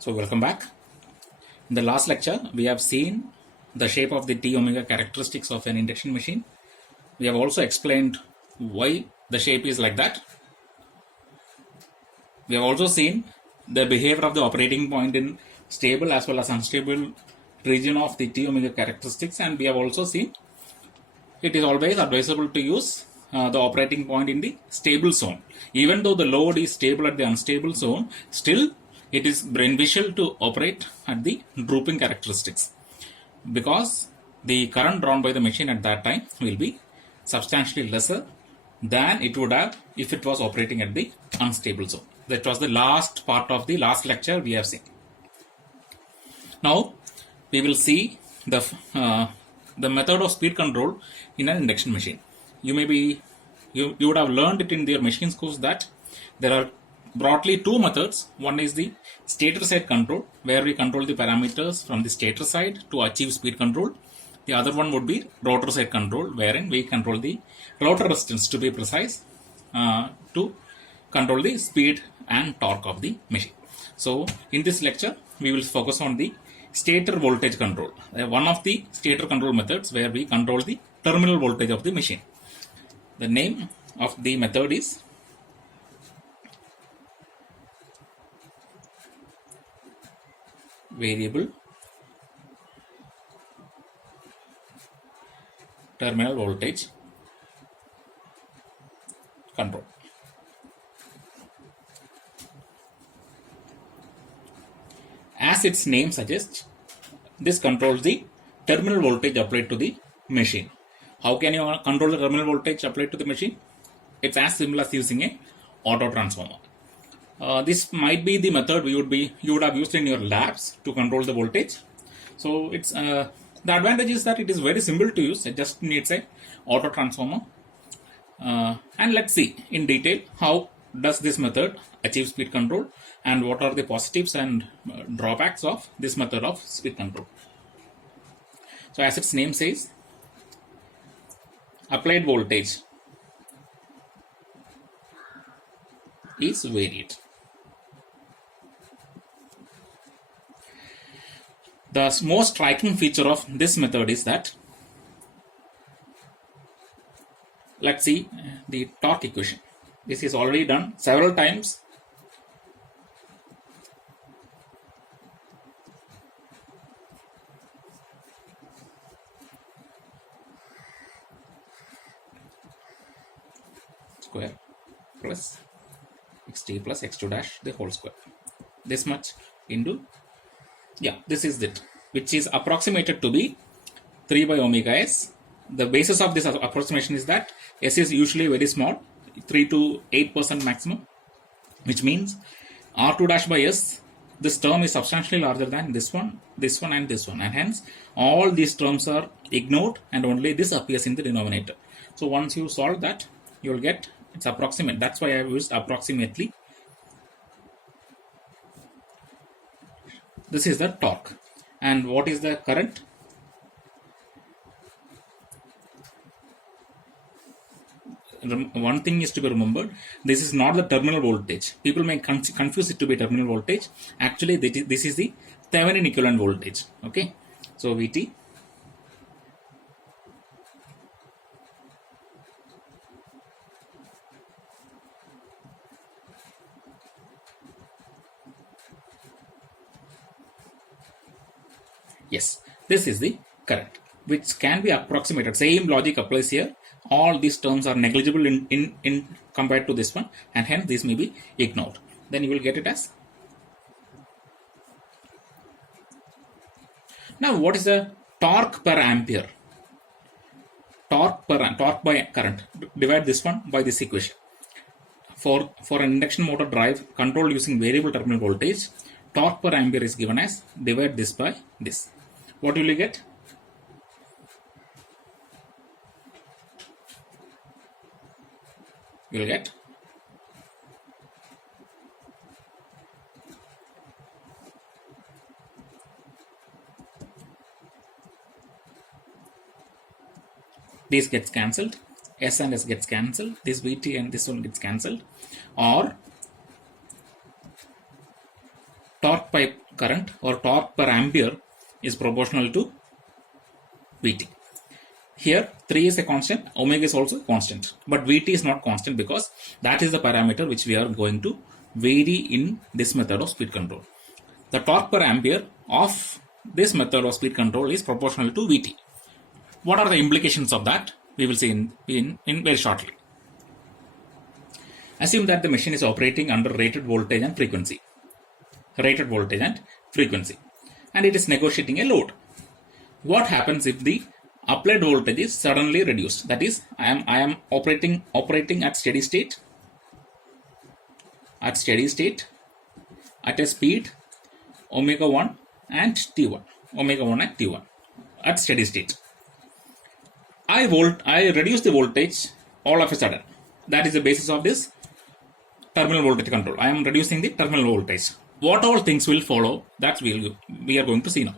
So welcome back. In the last lecture, we have seen the shape of the T omega characteristics of an induction machine. We have also explained why the shape is like that. We have also seen the behavior of the operating point in stable as well as unstable region of the T omega characteristics, and we have also seen it is always advisable to use the operating point in the stable zone. Even though the load is stable at the unstable zone, still it is beneficial to operate at the drooping characteristics, because the current drawn by the machine at that time will be substantially lesser than it would have if it was operating at the unstable zone. That was the last part of the last lecture we have seen. Now we will see the method of speed control in an induction machine. You would have learned it in your machine schools that there are broadly two methods. One is the stator side control, where we control the parameters from the stator side to achieve speed control. The other one would be rotor side control, wherein we control the rotor resistance, to be precise, to control the speed and torque of the machine. So in this lecture we will focus on the stator voltage control, one of the stator control methods where we control the terminal voltage of the machine. The name of the method is variable terminal voltage control. As its name suggests, this controls the terminal voltage applied to the machine. How can you control the terminal voltage applied to the machine? It's as simple as using a auto transformer. This might be the method you would have used in your labs to control the voltage. So it's the advantage is that it is very simple to use. It just needs a auto transformer. And let's see in detail how does this method achieve speed control and what are the positives and drawbacks of this method of speed control. So as its name says, applied voltage is varied. The most striking feature of this method is that, let's see the torque equation. This is already done several times. Square plus xt plus x2 dash the whole square. This much into, this is it, which is approximated to be 3 by omega s. The basis of this approximation is that s is usually very small, 3 to 8% maximum, which means r2 dash by s, this term is substantially larger than this one and this one, and hence all these terms are ignored and only this appears in the denominator. So once you solve that, you will get it's approximate. That's why I have used approximately. This is the torque. And what is the current? One thing is to be remembered, this is not the terminal voltage. People may confuse it to be terminal voltage. Actually, this is the Thevenin equivalent voltage. Okay, so Vt yes, this is the current, which can be approximated. Same logic applies here. All these terms are negligible in compared to this one, and hence this may be ignored. Then you will get it as. Now, what is the torque per ampere? Torque by current. Divide this one by this equation. For an induction motor drive controlled using variable terminal voltage, torque per ampere is given as divide this by this. What will you get? You will get this gets cancelled, S and S gets cancelled, this Vt and this one gets cancelled, or torque by current or torque per ampere is proportional to Vt. Here 3 is a constant, omega is also constant, but Vt is not constant because that is the parameter which we are going to vary in this method of speed control. The torque per ampere of this method of speed control is proportional to Vt. What are the implications of that? We will see in very shortly. Assume that the machine is operating under rated voltage and frequency. Rated voltage and frequency. And it is negotiating a load. What happens if the applied voltage is suddenly reduced? That is, I am operating at steady state. At steady state at a speed omega 1 and T1. Omega 1 and T1 at steady state. I reduce the voltage all of a sudden. That is the basis of this terminal voltage control. I am reducing the terminal voltage. What all things will follow, that we are going to see now.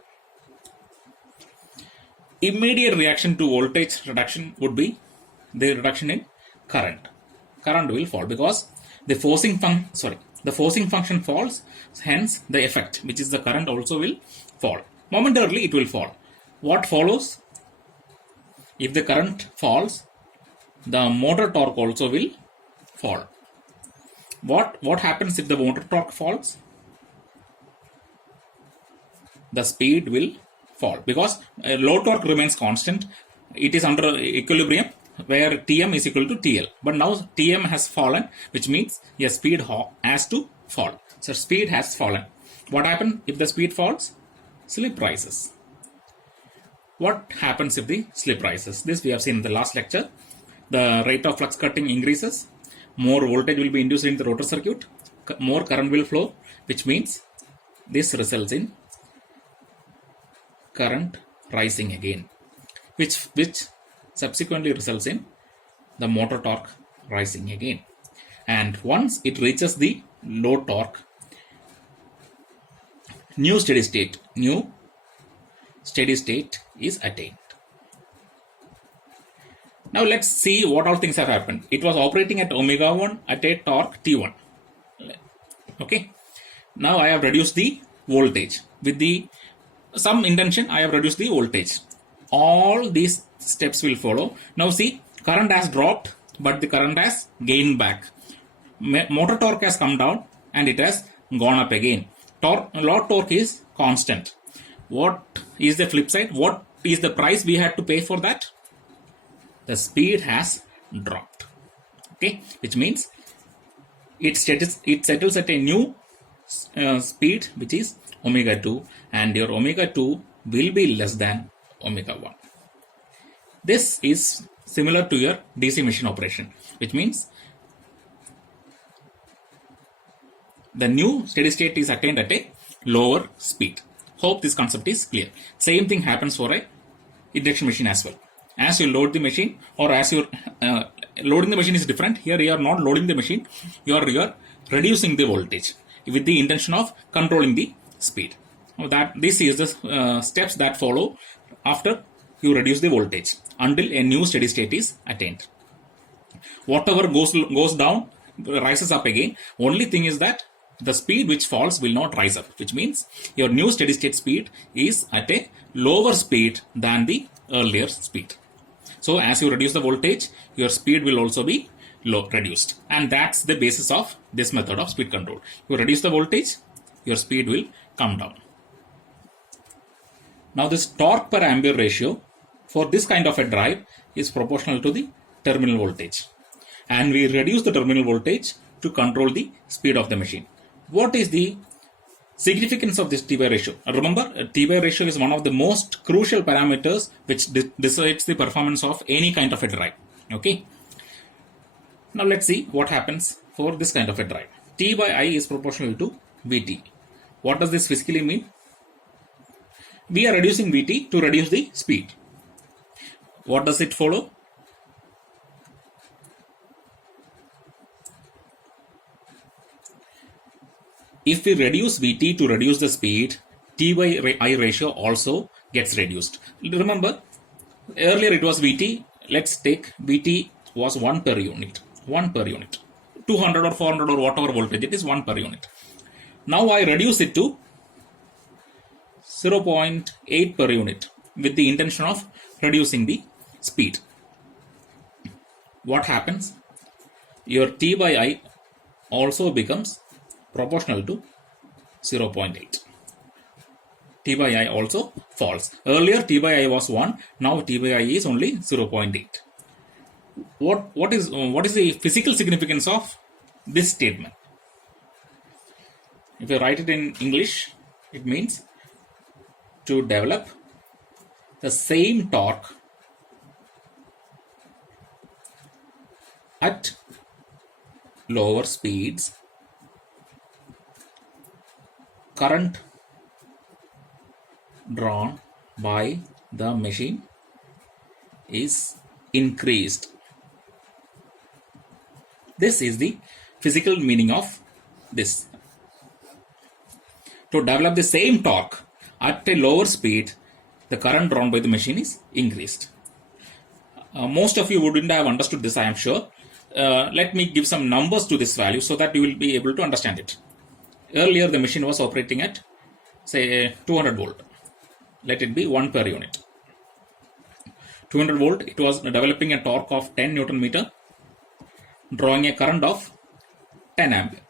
Immediate reaction to voltage reduction would be the reduction in current. Current will fall because the forcing function falls, hence the effect, which is the current, also will fall. Momentarily it will fall. What follows? If the current falls, the motor torque also will fall. What happens if the motor torque falls? The speed will fall because load torque remains constant. It is under equilibrium where Tm is equal to TL. But now Tm has fallen, which means your speed has to fall. So speed has fallen. What happens if the speed falls? Slip rises. What happens if the slip rises? This we have seen in the last lecture. The rate of flux cutting increases. More voltage will be induced in the rotor circuit. More current will flow, which means this results in current rising again, which subsequently results in the motor torque rising again. And once it reaches the load torque, new steady state is attained. Now let's see what all things have happened. It was operating at omega 1 at a torque T1. Okay. Now I have reduced the voltage. With some intention, I have reduced the voltage. All these steps will follow. Now see, current has dropped, but the current has gained back. Motor torque has come down and it has gone up again. Load torque is constant. What is the flip side? What is the price we had to pay for that? The speed has dropped. Okay, which means it settles at a new speed, which is omega 2, and your omega 2 will be less than omega 1. This is similar to your DC machine operation, which means the new steady state is attained at a lower speed. Hope this concept is clear. Same thing happens for a induction machine as well. As you load the machine, or as you're loading the machine is different. Here you are not loading the machine, you are reducing the voltage with the intention of controlling the speed. This is the steps that follow after you reduce the voltage until a new steady state is attained. Whatever goes down rises up again. Only thing is that the speed which falls will not rise up, which means your new steady state speed is at a lower speed than the earlier speed. So as you reduce the voltage, your speed will also be reduced, and that's the basis of this method of speed control. You reduce the voltage, your speed will come down. Now this torque per ampere ratio for this kind of a drive is proportional to the terminal voltage, and we reduce the terminal voltage to control the speed of the machine. What is the significance of this T-by ratio? Remember, T-by ratio is one of the most crucial parameters which decides the performance of any kind of a drive. Okay. Now let's see what happens for this kind of a drive. T by I is proportional to Vt. What does this physically mean? We are reducing Vt to reduce the speed. What does it follow? If we reduce Vt to reduce the speed, T by I ratio also gets reduced. Remember, earlier it was Vt. Let's take Vt was 1 per unit. 1 per unit. 200 or 400 or whatever voltage, it is 1 per unit. Now I reduce it to 0.8 per unit with the intention of reducing the speed. What happens? Your T by I also becomes proportional to 0.8. T by I also falls. Earlier T by I was 1, now T by I is only 0.8. What is the physical significance of this statement? If you write it in English, it means to develop the same torque at lower speeds, current drawn by the machine is increased. This is the physical meaning of this. To develop the same torque at a lower speed, the current drawn by the machine is increased. Most of you wouldn't have understood this, I am sure. Let me give some numbers to this value so that you will be able to understand it. Earlier, the machine was operating at, say, 200 volt. Let it be 1 per unit. 200 volt, it was developing a torque of 10 Newton meter, drawing a current of 10 ampere.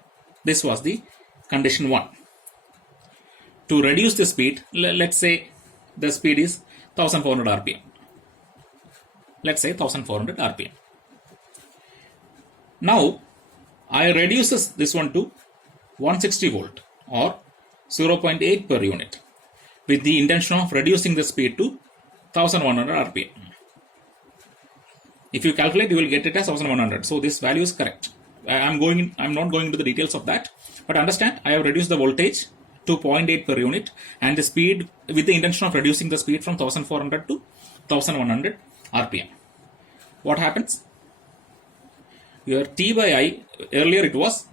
This was the condition 1. To reduce the speed, let's say the speed is 1400 rpm. Let's say 1400 rpm. Now, I reduces this one to 160 volt or 0.8 per unit with the intention of reducing the speed to 1100 rpm. If you calculate, you will get it as 1100. So this value is correct. I'm not going into the details of that, but understand I have reduced the voltage to 0.8 per unit and the speed with the intention of reducing the speed from 1400 to 1100 rpm. What happens? Your T by I, earlier it was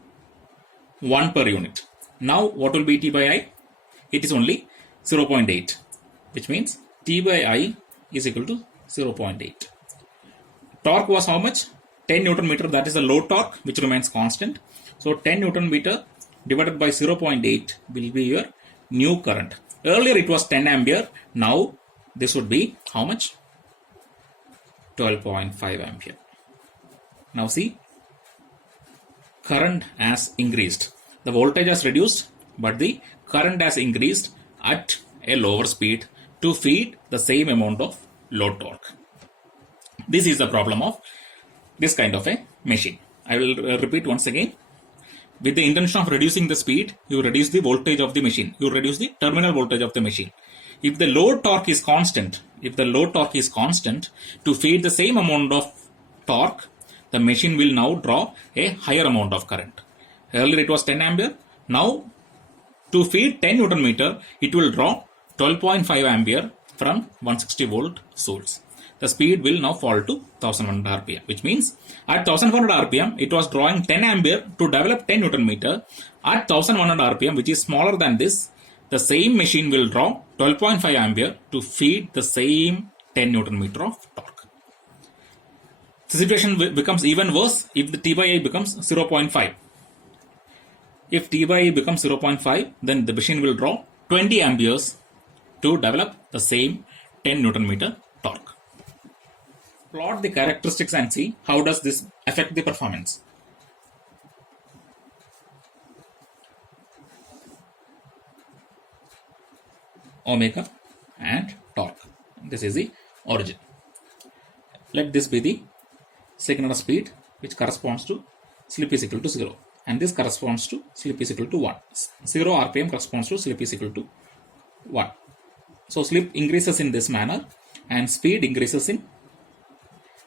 1 per unit. Now what will be T by I? It is only 0.8, which means T by I is equal to 0.8. Torque was how much? 10 Newton meter, that is the load torque which remains constant. So 10 Newton meter divided by 0.8 will be your new current. Earlier it was 10 ampere, now this would be how much? 12.5 ampere. Now see, current has increased. The voltage has reduced, but the current has increased at a lower speed to feed the same amount of load torque. This is the problem of this kind of a machine. I will repeat once again. With the intention of reducing the speed, you reduce the voltage of the machine. You reduce the terminal voltage of the machine. If the load torque is constant, to feed the same amount of torque, the machine will now draw a higher amount of current. Earlier it was 10 ampere. Now to feed 10 Newton meter, it will draw 12.5 ampere from 160 volt source. The speed will now fall to 1100 rpm, which means at 1100 rpm, it was drawing 10 ampere to develop 10 Newton meter. At 1100 rpm, which is smaller than this, the same machine will draw 12.5 ampere to feed the same 10 Newton meter of torque. The situation becomes even worse if the T by I becomes 0.5. If T by I becomes 0.5, then the machine will draw 20 amperes to develop the same 10 Newton meter torque. Plot the characteristics and see how does this affect the performance. Omega and torque. This is the origin. Let this be the signal speed which corresponds to slip is equal to 0, and this corresponds to slip is equal to 1. 0 rpm corresponds to slip is equal to 1. So slip increases in this manner and speed increases in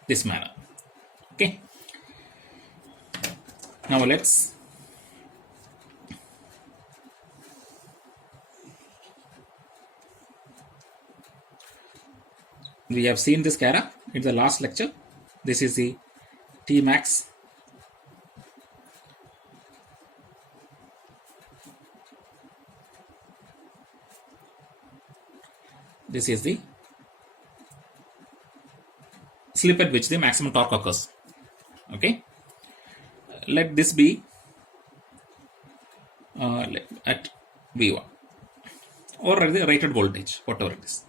this manner. Okay. Now we have seen this Cara in the last lecture. This is the T max. This is the slip at which the maximum torque occurs. Okay. Let this be at V1 or the rated voltage, whatever it is,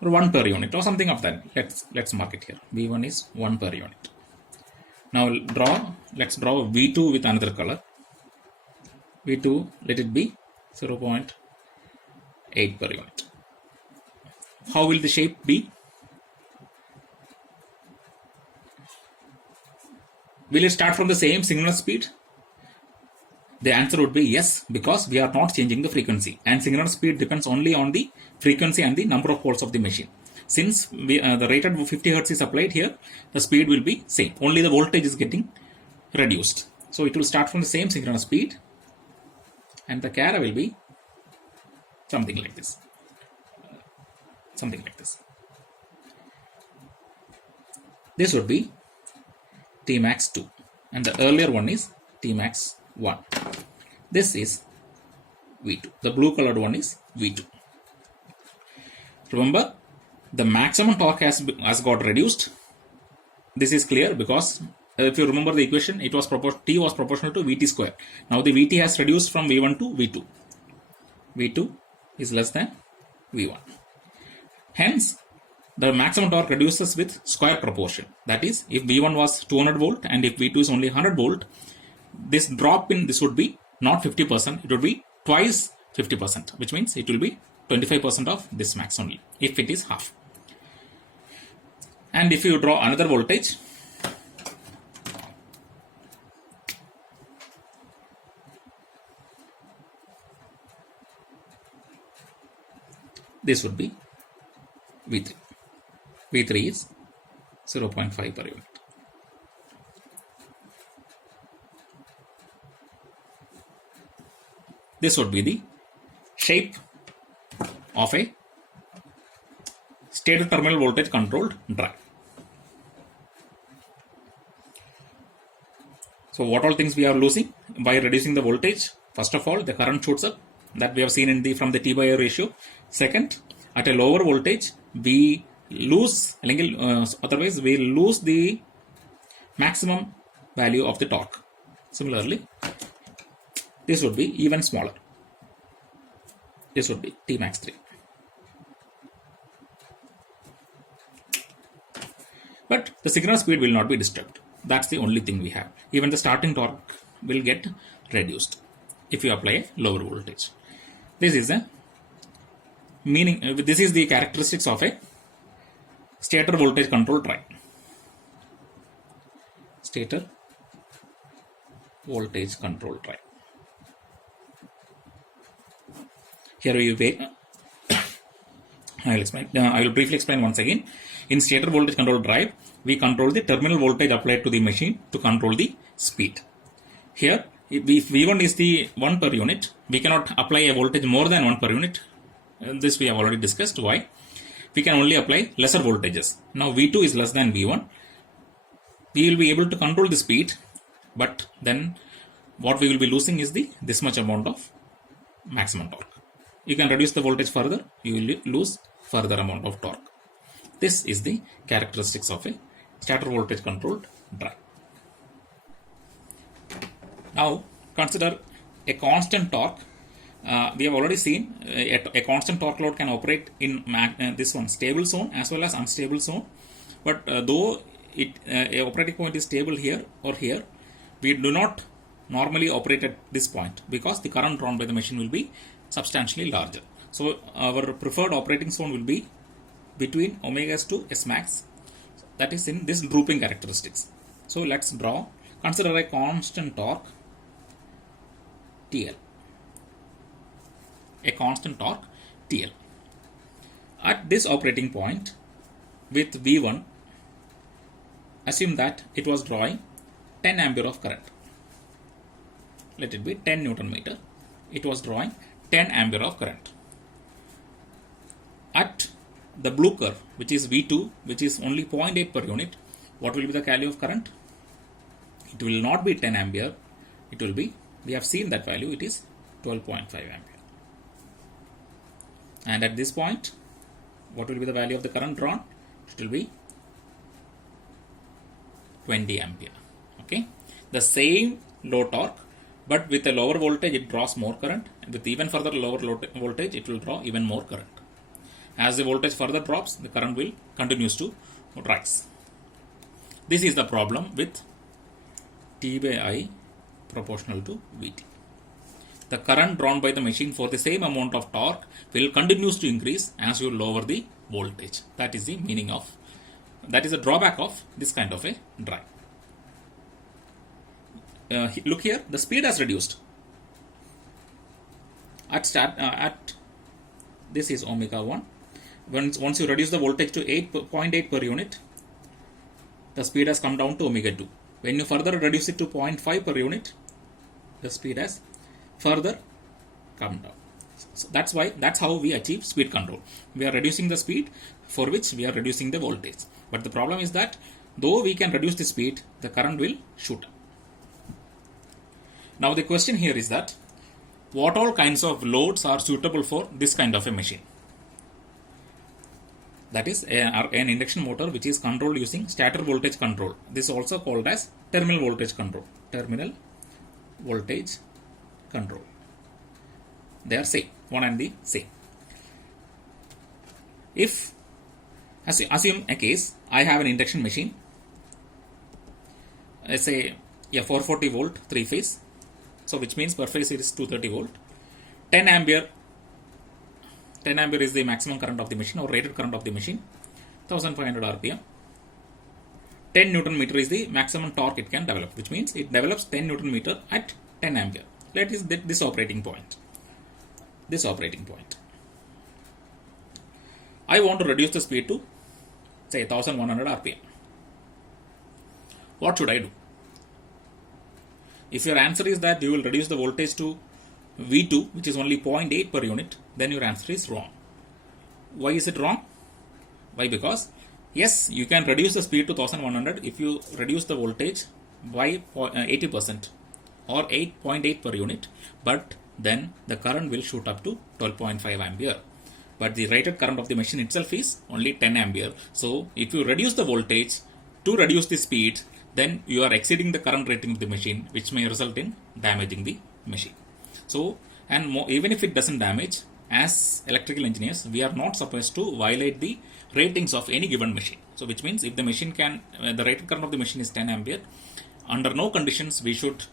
or 1 per unit or something of that. Let's mark it here. V1 is 1 per unit. Now let's draw V2 with another color. V2, let it be 0.8 per unit. How will the shape be? Will it start from the same synchronous speed? The answer would be yes, because we are not changing the frequency, and synchronous speed depends only on the frequency and the number of poles of the machine. Since the rated 50 Hz is applied here, the speed will be same, only the voltage is getting reduced. So it will start from the same synchronous speed, and the Cara will be something like this. This would be Tmax 2, and the earlier one is Tmax 1. This is V2. The blue colored one is V2. Remember, the maximum torque has got reduced. This is clear because if you remember the equation, it was T was proportional to Vt square. Now the Vt has reduced from V1 to V2. V2 is less than V1. Hence, the maximum torque reduces with square proportion. That is, if V1 was 200 volt and if V2 is only 100 volt, this drop in this would be not 50%, it would be twice 50%, which means it will be 25% of this max only, if it is half. And if you draw another voltage, this would be V3. V3 is 0.5 per unit. This would be the shape of a stator terminal voltage controlled drive. So what all things we are losing by reducing the voltage? First of all, the current shoots up, that we have seen in from the T by A ratio. Second, at a lower voltage, we lose, otherwise we lose the maximum value of the torque. Similarly, this would be even smaller. This would be Tmax 3. But the signal speed will not be disturbed. That's the only thing we have. Even the starting torque will get reduced if you apply a lower voltage. This is the characteristics of a stator voltage control drive. Stator voltage control drive. Here you wait. I will explain. I will briefly explain once again. In stator voltage control drive, we control the terminal voltage applied to the machine to control the speed. Here, if V1 is the 1 per unit, we cannot apply a voltage more than 1 per unit. This we have already discussed. Why? We can only apply lesser voltages. Now V2 is less than V1. We will be able to control the speed, but then what we will be losing is this much amount of maximum torque. You can reduce the voltage further, you will lose further amount of torque. This is the characteristics of a stator voltage controlled drive. Now consider a constant torque. We have already seen a constant torque load can operate in this one stable zone as well as unstable zone. But though a operating point is stable here or here, we do not normally operate at this point because the current drawn by the machine will be substantially larger. So our preferred operating zone will be between omega s to s max, that is in this drooping characteristics. So let's consider a constant torque TL. A constant torque TL. At this operating point with V1, assume that it was drawing 10 ampere of current. Let it be 10 Newton meter. It was drawing 10 ampere of current. At the blue curve, which is V2, which is only 0.8 per unit, what will be the value of current? It will not be 10 ampere. It will be, we have seen that value, it is 12.5 ampere. And at this point, what will be the value of the current drawn? It will be 20 ampere. Okay. The same low torque But with a lower voltage, it draws more current. With even further lower voltage, it will draw even more current. As the voltage further drops, the current will continues to rise. This is the problem with T by I proportional to Vt. The current drawn by the machine for the same amount of torque will continues to increase as you lower the voltage. That is the meaning of, that is a drawback of this kind of a drive. Look here, the speed has reduced. At this is omega 1. Once you reduce the voltage to 8.8 per unit, the speed has come down to omega 2. When you further reduce it to 0.5 per unit, the speed has further come down. So that's how we achieve speed control. We are reducing the speed for which we are reducing the voltage. But the problem is that though we can reduce the speed, the current will shoot up. Now the question here is that what all kinds of loads are suitable for this kind of a machine? That is an induction motor which is controlled using stator voltage control. This is also called as terminal voltage control. Terminal voltage control. They are same, one and the same. If, assume a case, I have an induction machine, let's say a 440 volt 3 phase, so which means per phase it is 230 volt. 10 ampere is the maximum current of the machine or rated current of the machine, 1500 rpm. 10 Newton meter is the maximum torque it can develop, which means it develops 10 Newton meter at 10 ampere. That is this operating point. This operating point. I want to reduce the speed to say 1100 rpm. What should I do? If your answer is that you will reduce the voltage to V2, which is only 0.8 per unit, then your answer is wrong. Why is it wrong? Why? Because yes, you can reduce the speed to 1100 if you reduce the voltage by 80% or 8.8 per unit, but then the current will shoot up to 12.5 ampere. But the rated current of the machine itself is only 10 ampere. So if you reduce the voltage to reduce the speed, then you are exceeding the current rating of the machine, which may result in damaging the machine. So, and even if it doesn't damage, as electrical engineers, we are not supposed to violate the ratings of any given machine. So, which means if the machine can, the rated current of the machine is 10 ampere, under no conditions we should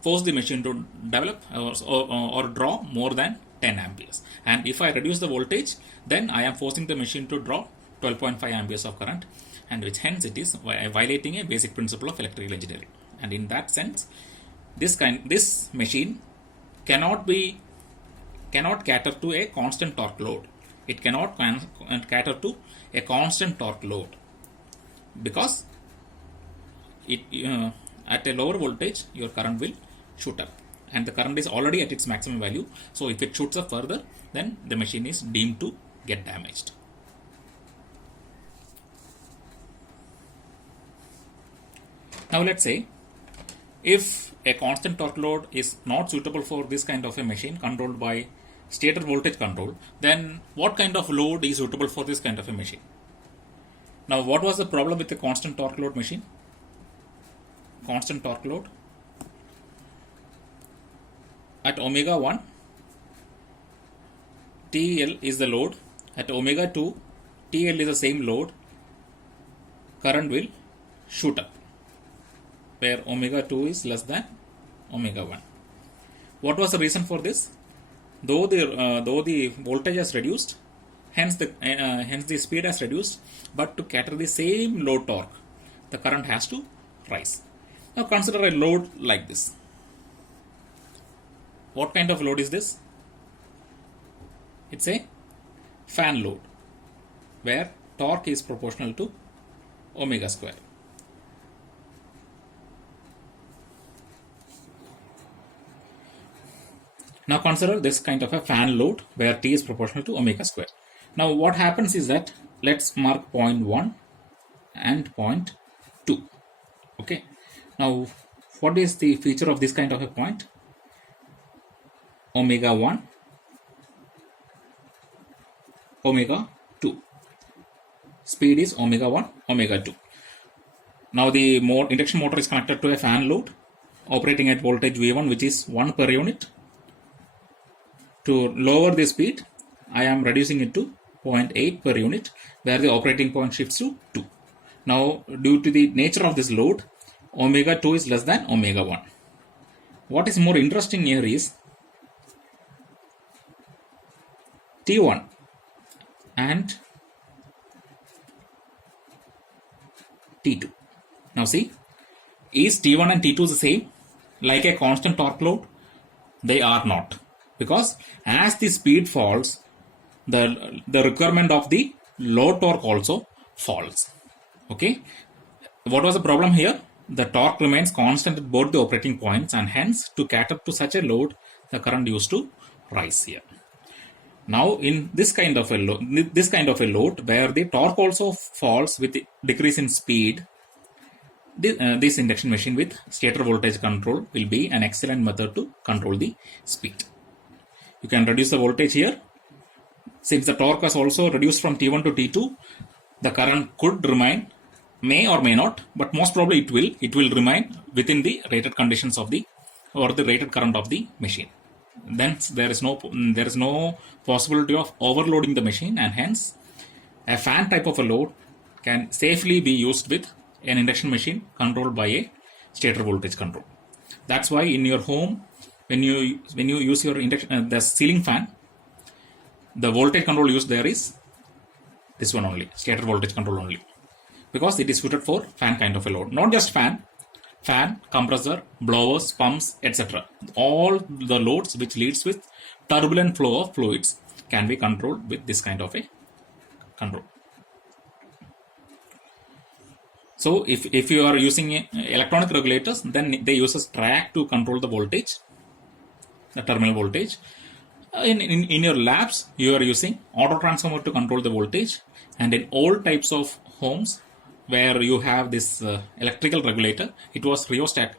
force the machine to develop or draw more than 10 amperes. And if I reduce the voltage, then I am forcing the machine to draw 12.5 amperes of current, and which hence it is violating a basic principle of electrical engineering. And in that sense, this machine cannot cater to a constant torque load. It cannot cater to a constant torque load because it at a lower voltage your current will shoot up, and the current is already at its maximum value. So if it shoots up further, then the machine is deemed to get damaged. Now let's say if a constant torque load is not suitable for this kind of a machine controlled by stator voltage control, then what kind of load is suitable for this kind of a machine? Now what was the problem with the constant torque load machine? Constant torque load at omega 1 TL is the load, at omega 2 TL is the same load, current will shoot up where omega 2 is less than omega 1. What was the reason for this? Though the voltage has reduced, hence the speed has reduced, but to cater the same load torque, the current has to rise. Now consider a load like this. What kind of load is this? It's a fan load where torque is proportional to omega square. Now consider this kind of a fan load where T is proportional to omega square. Now what happens is that let's mark point 1 and point 2. Okay. Now what is the feature of this kind of a point? Omega 1, omega 2. Speed is omega 1, omega 2. Now the induction motor is connected to a fan load operating at voltage V1, which is 1 per unit. To lower the speed, I am reducing it to 0.8 per unit, where the operating point shifts to 2. Now, due to the nature of this load, omega 2 is less than omega 1. What is more interesting here is T1 and T2. Now see, is T1 and T2 the same, like a constant torque load? They are not, because as the speed falls, the requirement of the load torque also falls. Okay, what was the problem here? The torque remains constant at both the operating points, and hence to cater to such a load, the current used to rise here. Now, in this kind of a load where the torque also falls with the decrease in speed, this induction machine with stator voltage control will be an excellent method to control the speed. You can reduce the voltage here. Since the torque was also reduced from T1 to T2, the current could remain, may or may not, but most probably it will remain within the rated conditions of the rated current of the machine. Then there is no possibility of overloading the machine, and hence a fan type of a load can safely be used with an induction machine controlled by a stator voltage control. That's why in your home, when you use your the ceiling fan, the voltage control used there is this one only, stator voltage control only, because it is suited for fan kind of a load. Not just fan, compressor, blowers, pumps, etc. All the loads which leads with turbulent flow of fluids can be controlled with this kind of a control. So if you are using electronic regulators, then they use a track to control the voltage, the terminal voltage. In your labs, you are using auto transformer to control the voltage, and in all types of homes where you have this electrical regulator, it was rheostat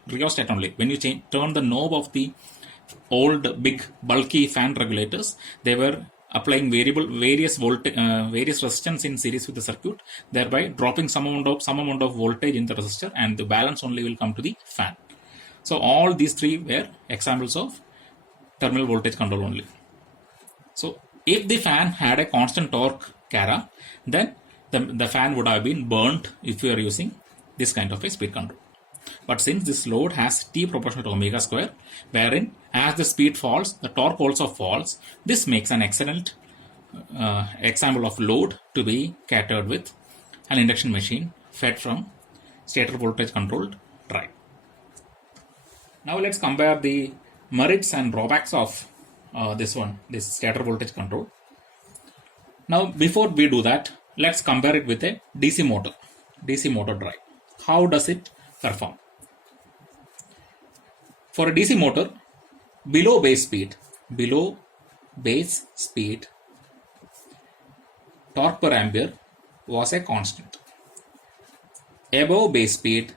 only. When you turn the knob of the old big bulky fan regulators, they were applying various resistance in series with the circuit, thereby dropping some amount of voltage in the resistor, and the balance only will come to the fan. So all these three were examples of terminal voltage control only. So if the fan had a constant torque Cara, then the fan would have been burnt if you are using this kind of a speed control. But since this load has T proportional to omega square, wherein as the speed falls, the torque also falls, this makes an excellent example of load to be catered with an induction machine fed from stator voltage controlled drive. Now let's compare the merits and drawbacks of this stator voltage control. Now before we do that, let's compare it with a DC motor drive. How does it perform? For a DC motor, below base speed, torque per ampere was a constant. Above base speed,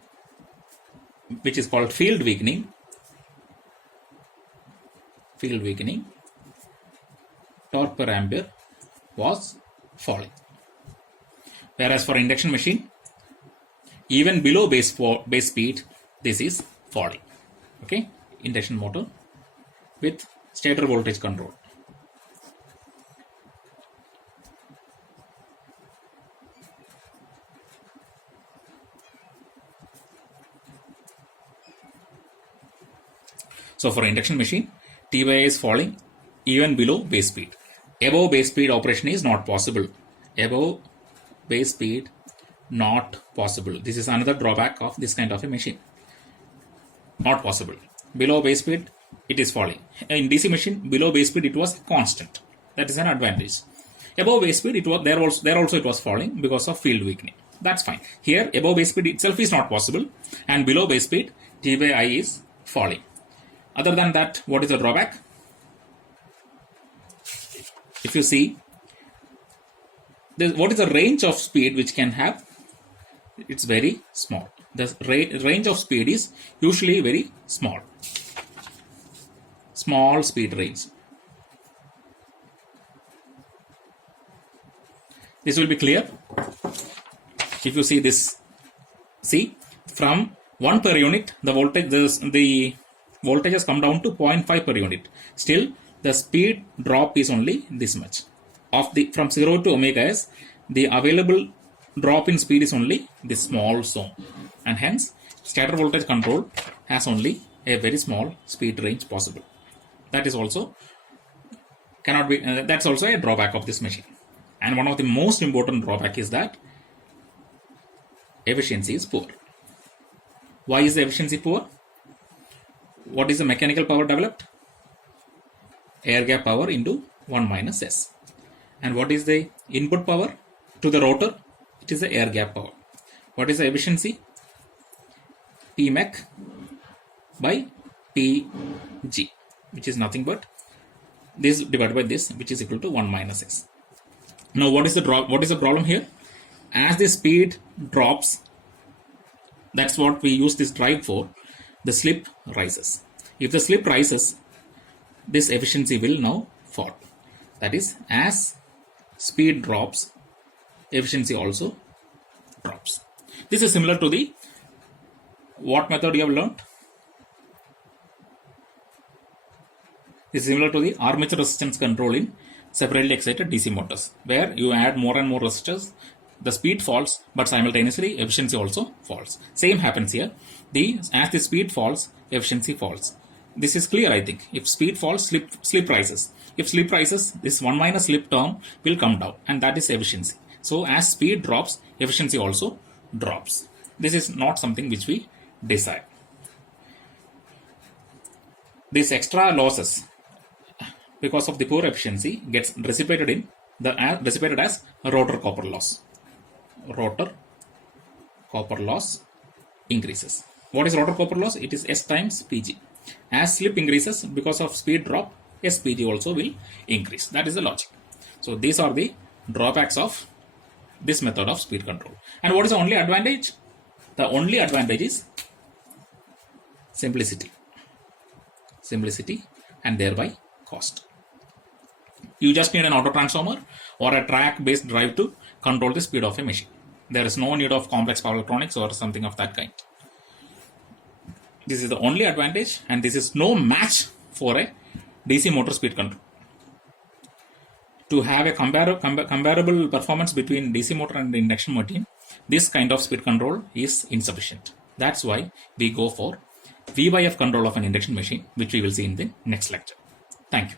which is called field weakening, torque per ampere was falling. Whereas for induction machine, even below base speed, this is falling. Okay, induction motor with stator voltage control. So for induction machine, Ty is falling even below base speed. Above base speed operation is not possible. Above base speed, not possible. This is another drawback of this kind of a machine. Not possible. Below base speed, it is falling. In DC machine, below base speed, it was constant. That is an advantage. Above base speed, it was there also it was falling because of field weakening. That's fine. Here, above base speed itself is not possible, and below base speed, T by I is falling. Other than that, what is the drawback? If you see, what is the range of speed which can have? It's very small. The range of speed is usually very small. Small speed range. This will be clear if you see this. See, from 1 per unit, the voltages come down to 0.5 per unit. Still, the speed drop is only this much. From 0 to omega s, the available drop in speed is only this small zone, and hence scatter voltage control has only a very small speed range possible. That is also cannot be. That's also a drawback of this machine. And one of the most important drawback is that efficiency is poor. Why is the efficiency poor? What is the mechanical power developed? Air gap power into 1 minus S. And what is the input power to the rotor? It is the air gap power. What is the efficiency? Pmech by Pg, which is nothing but this divided by this, which is equal to 1 minus S. Now, what is the problem here? As the speed drops, that's what we use this drive for, the slip rises. If the slip rises, this efficiency will now fall. That is, as speed drops, efficiency also drops. This is similar to the what method you have learned? This is similar to the armature resistance control in separately excited DC motors, where you add more and more resistors, the speed falls, but simultaneously efficiency also falls. Same happens here. As the speed falls, efficiency falls. This is clear, I think. If speed falls, slip rises. If slip rises, this 1 minus slip term will come down, and that is efficiency. So as speed drops, efficiency also drops. This is not something which we desire. These extra losses because of the poor efficiency gets dissipated as rotor copper loss. Rotor copper loss increases. What is rotor copper loss? It is S times Pg. As slip increases because of speed drop, SPG also will increase. That is the logic. So these are the drawbacks of this method of speed control. And what is the only advantage? The only advantage is simplicity. Simplicity and thereby cost. You just need an auto transformer or a track based drive to control the speed of a machine. There is no need of complex power electronics or something of that kind. This is the only advantage, and this is no match for a DC motor speed control. To have a comparable performance between DC motor and the induction machine, this kind of speed control is insufficient. That's why we go for V by F control of an induction machine, which we will see in the next lecture. Thank you.